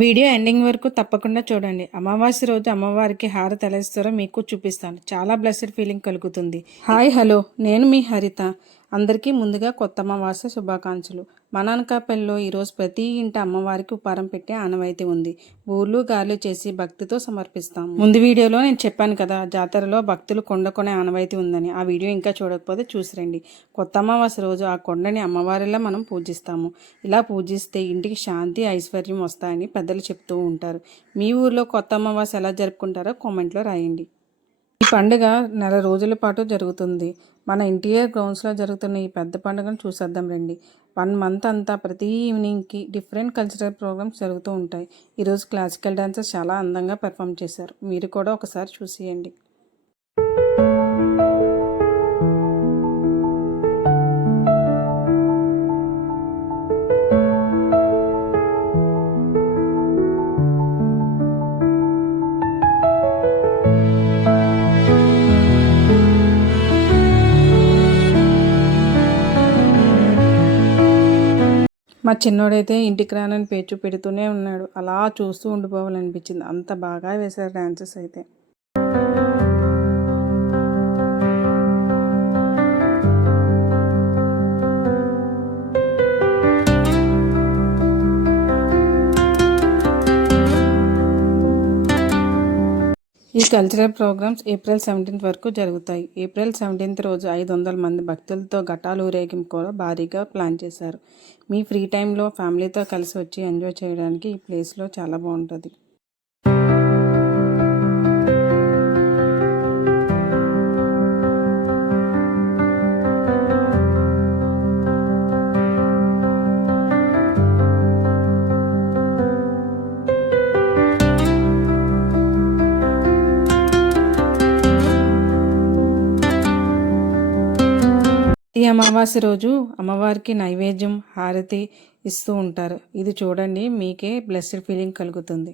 Video ending వరకు తప్పకుండా చూడండి. అమావాస్య రోజు అమ్మవారికి హారతి ఎలా ఇస్తారో మీకు చూపిస్తాను. చాలా బ్లెస్డ్ ఫీలింగ్ కలుగుతుంది. హాయ్ హలో, నేను మీ హరిత. అందరికీ ముందుగా కొత్త అమావాస్య శుభాకాంక్షలు. మన అనకాపల్లిలో ఈరోజు ప్రతి ఇంట అమ్మవారికి ఉపారం పెట్టే ఆనవాయితీ ఉంది. ఊర్లు గారెలు చేసి భక్తితో సమర్పిస్తాము. ముందు వీడియోలో నేను చెప్పాను కదా, జాతరలో భక్తులు కొండ కొనే ఆనవాయితీ ఉందని. ఆ వీడియో ఇంకా చూడకపోతే చూసిరండి. కొత్త అమావాస్య రోజు ఆ కొండని అమ్మవారిలా మనం పూజిస్తాము. ఇలా పూజిస్తే ఇంటికి శాంతి ఐశ్వర్యం వస్తాయని పెద్దలు చెప్తూ ఉంటారు. మీ ఊర్లో కొత్త అమావాస్య ఎలా జరుపుకుంటారో కామెంట్లో రాయండి. ఈ పండుగ నెల రోజుల పాటు జరుగుతుంది. మన ఎన్టీఆర్ గ్రౌండ్స్లో జరుగుతున్న ఈ పెద్ద పండుగను చూసేద్దాం రండి. 1 మంత్ అంతా ప్రతి ఈవినింగ్కి డిఫరెంట్ కల్చరల్ ప్రోగ్రామ్స్ జరుగుతూ ఉంటాయి. ఈరోజు క్లాసికల్ డాన్సర్స్ చాలా అందంగా పెర్ఫామ్ చేశారు. మీరు కూడా ఒకసారి చూసేయండి. మా చిన్నోడైతే ఇంటికి రానని పేచు పెడుతూనే ఉన్నాడు. అలా చూస్తూ ఉండిపోవాలనిపించింది. అంత బాగా వేశారు డాన్సెస్ అయితే. ఈ కల్చరల్ ప్రోగ్రామ్స్ ఏప్రిల్ 17th వరకు జరుగుతాయి. ఏప్రిల్ 17th రోజు 500 మంది భక్తులతో ఘటాలు ఊరేగింపు కూడా భారీగా ప్లాన్ చేశారు. మీ ఫ్రీ టైంలో ఫ్యామిలీతో కలిసి వచ్చి ఎంజాయ్ చేయడానికి ఈ ప్లేస్లో చాలా బాగుంటుంది. ఈ అమావాస్య రోజు అమ్మవారికి నైవేద్యం హారతి ఇస్తూ ఉంటారు. ఇది చూడండి, మీకే బ్లెస్డ్ ఫీలింగ్ కలుగుతుంది.